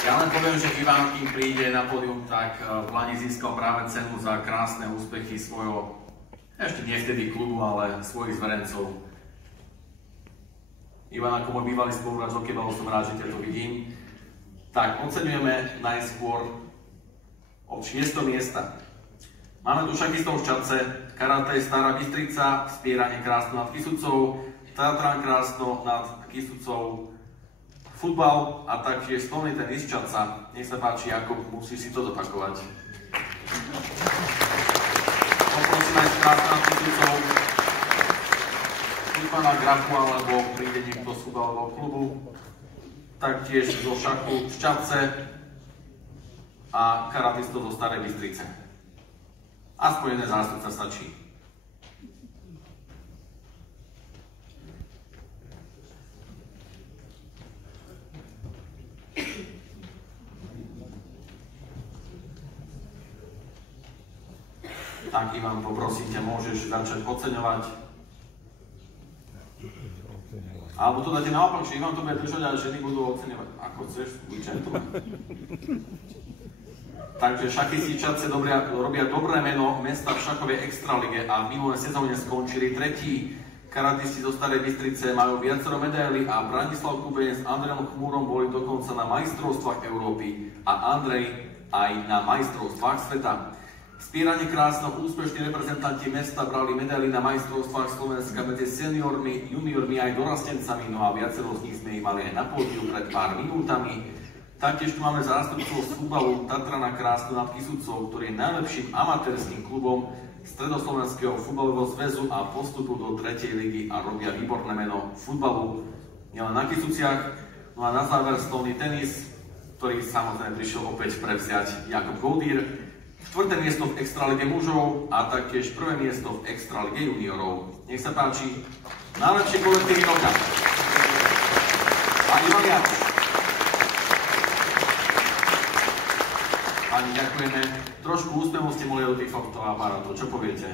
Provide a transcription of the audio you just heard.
Ja len poviem, že Ivan, kým príde na pódium, tak v Lani získal práve cenu za krásne úspechy svojho, ešte nie vtedy klubu, ale svojich zverencov. Ivan, ako môj bývalý spoluhráč hokebalu, som rád, že ťa tu vidím. Tak, oceňujeme najskôr od 6. miesta. Máme tu Šakistov z Čadce, Karate Stará Bystrica, Spieranie Krásno nad Kysucou, Tatran Krásno nad Kysucou, futbal a taktiež stolný tenis Čadca. Nech sa páči, Jakub, musíš si to zopakovať. Poprosím aj Krásno nad Kysucou, pána grafu alebo príde niekto z futbalového klubu, taktiež zo šachu z Čadce a karatistov zo Starej Bystrice. Aspoň jeden zástupca stačí. Tak, Ivan, poprosím ťa, môžeš začať oceňovať. Alebo to dáte naopak, že Ivan to bude držať a ženy budú oceňovať. Ako chceš, buď gentleman. Takže šachisti Čadce robia dobré meno mesta v šachovej extralige a v minulé sezóne skončili tretí. Karatisti zo Starej Bystrice majú viacero medailí a Branislav Kubenec s Andrejom Chmúrom boli dokonca na majstrovstvách Európy a Andrej aj na majstrovstvách sveta. Spieranie Krásno, úspešní reprezentanti mesta brali medaily na majstrovstvách Slovenska medzi seniormi, juniormi aj dorastencami, no a viacero z nich sme ich mali aj na pódiu pred pár minútami. Taktiež tu máme zástupcov z futbalu Tatrana Krásno nad Kysucou, ktorý je najlepším amatérským klubom Stredoslovenského futbalového zväzu a postupul do 3. ligy a robia výborné meno futbalu nielen na Kysuciach. No a na záver stolný tenis, ktorý samozrejme prišiel opäť prevziať Jakub Goldír. 4. miesto v extralige mužov a taktiež 1. miesto v extralige juniorov. Nech sa páči, najlepšie kolektívy roka. A Ivan Jaroš. Pani, ďakujeme. Trošku úsmevu ste mohli do tých fotoaparátov. Čo poviete?